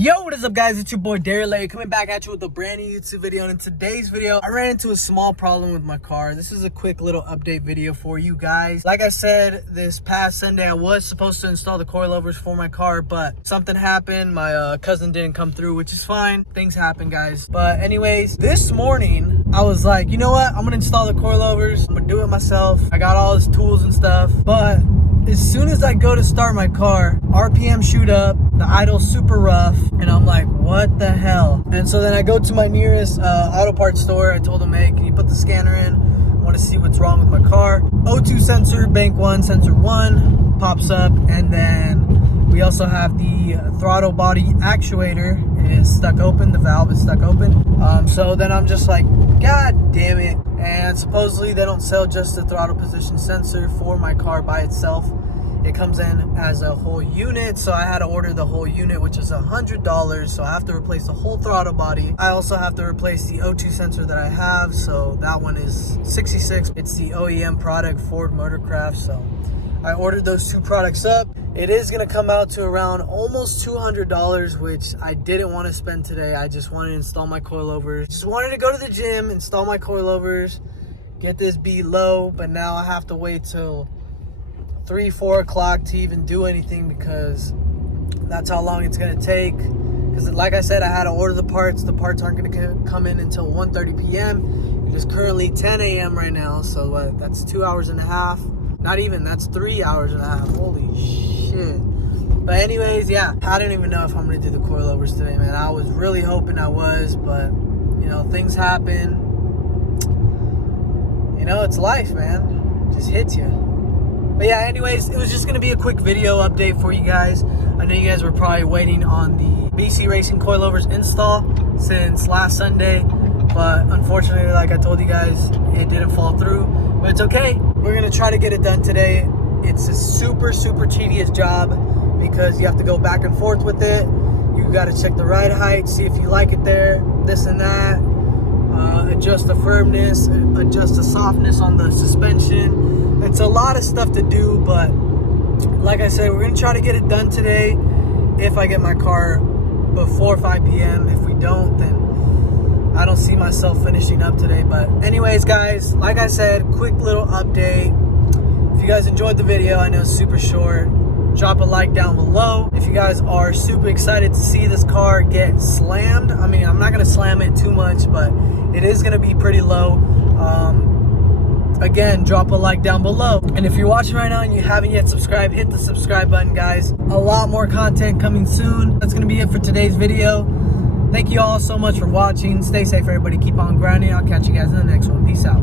Yo, what is up guys, it's your boy Darrell coming back at you with a brand new YouTube video. And in today's video I ran into a small problem with my car. This is a quick little update video for you guys. Like I said, this past Sunday I was supposed to install the coilovers for my car, but something happened. My cousin didn't come through, which is fine. Things happen, guys. But anyways, this morning I was like, you know what, I'm gonna install the coilovers. I'm gonna do it myself. I got all his tools and stuff, but as soon as I go to start my car, RPM shoot up, the idle's super rough, and I'm like, what the hell? And so then I go to my nearest auto parts store. I told them, hey, can you put the scanner in? I want to see what's wrong with my car. O2 sensor, bank 1, sensor 1 pops up, and then we also have the throttle body actuator. It is stuck open, the valve is stuck open. So then I'm just like, God damn it. And supposedly they don't sell just the throttle position sensor for my car by itself. It comes in as a whole unit, so I had to order the whole unit, which is $100. So I have to replace the whole throttle body. I also have to replace the O2 sensor that I have, so that one is $66. It's the OEM product, Ford Motorcraft. So I ordered those two products up. It is gonna come out to around almost $200, which I didn't want to spend today. I just wanted to install my coilovers. Just wanted to go to the gym, install my coilovers, get this beat low, but now I have to wait till 3-4 o'clock to even do anything because that's how long it's gonna take. Because like I said, I had to order the parts. The parts aren't gonna come in until 1:30 p.m. It is currently 10 a.m. right now, so what, that's 2 hours and a half. Not even, that's 3 hours and a half. Holy shit. But anyways, yeah, I didn't even know if I'm gonna do the coilovers today, man. I was really hoping I was, but you know, things happen. You know, it's life, man. It just hits you. But yeah, anyways, it was just gonna be a quick video update for you guys. I know you guys were probably waiting on the BC Racing coilovers install since last Sunday, but unfortunately, like I told you guys, it didn't fall through. But it's okay. We're gonna try to get it done today. It's a super tedious job because you have to go back and forth with it. You gotta check the ride height, see if you like it there, this and that. Adjust the firmness, adjust the softness on the suspension. It's a lot of stuff to do, but like I said, we're gonna try to get it done today if I get my car before 5 p.m. If we don't, then I don't see myself finishing up today. But anyways, guys, like I said, quick little update. If you guys enjoyed the video, I know it's super short, drop a like down below. If you guys are super excited to see this car get slammed, I mean, I'm not gonna slam it too much, but it is gonna be pretty low. Again, drop a like down below. And if you're watching right now and you haven't yet subscribed, hit the subscribe button, guys. A lot more content coming soon. That's gonna be it for today's video. Thank you all so much for watching. Stay safe, everybody. Keep on grinding. I'll catch you guys in the next one. Peace out.